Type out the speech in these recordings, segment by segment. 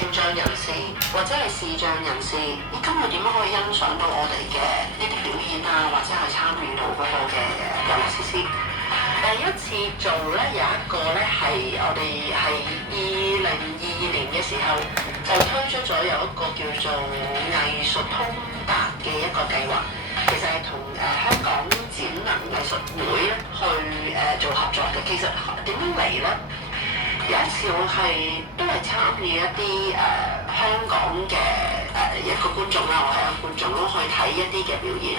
聽障人士或者係視障人士，你今日點樣可以欣賞到我哋嘅呢啲表演啊，或者係參與到嗰個嘅遊樂設施？第一次做咧，有一個咧係我哋係2022年嘅時候就推出咗有一個叫做藝術通達嘅一個計劃，其實係同香港展能藝術會咧去做合作嘅。其實點樣嚟咧？有一次我都係參與一啲香港嘅一個觀眾啦，我係一個觀眾咯，去睇一啲嘅表演。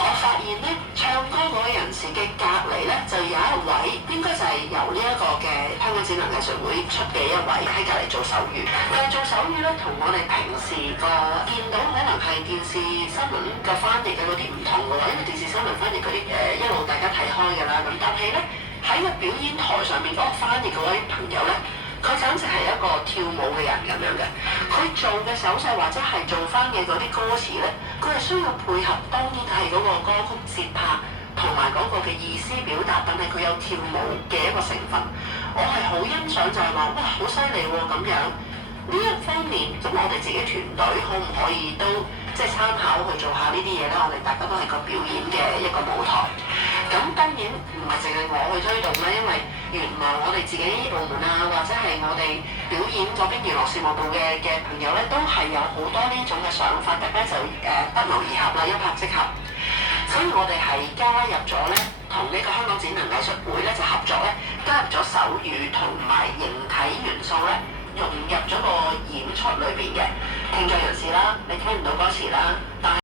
我發現咧，唱歌嗰位人士嘅隔離咧，就有一位應該就係由呢一個嘅香港展能藝術會出嘅一位喺隔離做手語。但係做手語咧，同我哋平時個見到可能係電視新聞嘅翻譯嘅嗰啲唔同嘅喎，因為電視新聞翻譯嗰啲一路大家睇開㗎啦。咁但係咧，喺個表演台上面嗰個翻譯嗰位朋友咧，佢簡直係一個跳舞嘅人咁樣嘅。佢做嘅手勢或者係做翻嘅嗰啲歌詞咧，佢係需要配合，當然係嗰個歌曲節拍同埋嗰個嘅意思表達，但係佢有跳舞嘅一個成分。我係好欣賞就係話，哇，好犀利喎咁樣。呢一方面，咁我哋自己團隊可唔可以都即係參考去做下呢啲嘢咧？我哋大家都係個表演嘅一個舞台。咁當然唔係淨係我去推動啦，因為原來我哋自己部門啊，或者係我哋表演嗰邊娛樂事務部嘅朋友咧，都係有好多呢種嘅想法，大家就不謀而合啦，一拍即合。所以我哋係加入咗咧，同呢個香港展能藝術會咧就合作咧，加入咗手語同埋形體元素咧，融入咗個演出裏邊嘅聽障人士啦，你聽唔到歌詞啦，但係